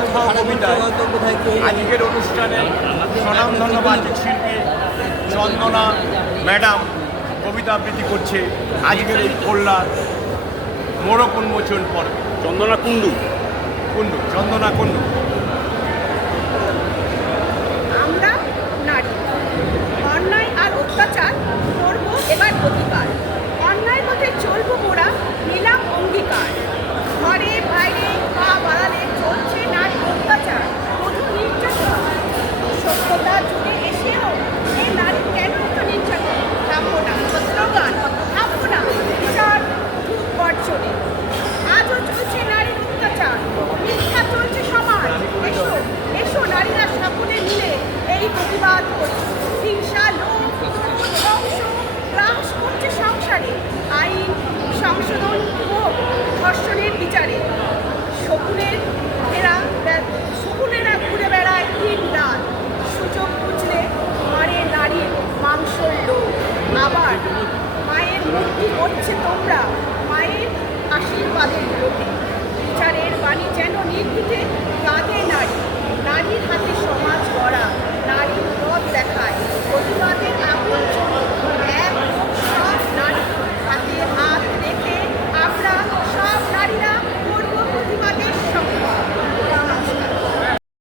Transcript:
কথা ও কবিতায় আজকের অনুষ্ঠানে স্বনামধন্য বাচিক শিল্পী চন্দনা ম্যাডাম কবিতা আবৃত্তি করছে আজকের এই কল্যাণ মোড়ক উন্মোচন পর্বে। চন্দনা কুণ্ডু চন্দনা কুণ্ডু। আমরা নারী, অন্যায় আর অত্যাচার করব এবার প্রতিকার। অন্যায় পথে চলবো মোরা, নিলাম অঙ্গীকার। ঘরে বাইরে পা বাড়ালে চলছে নারী অত্যাচার, বধূ নির্যাতন। সভ্যতা যুগে এসেও এ নারী কেন তো নির্যাতন? থামবো না স্লোগান, থামবো না বিচার বর্জনে। আজও চলছে নারীর অত্যাচার, মিথ্যা চলছে সমাজ। এসো এসো নারীরা সকলে মিলে এই প্রতিবাদ করি। হিংসা, লোভ, ধ্বংস গ্রাস করছে সংসারে। আইন সংশোধন হোক ধর্ষণের বিচারে। শকুনেরা ঘুরে বেড়ায় দিন রাত, সুযোগ বুঝলে মারে নারীর মাংসর লোভ। আবার মায়ের মূর্তি করছে তোমরা, মায়ের আশীর্বাদের লোভে। বিচারের বাণী যেন নির্ভীতে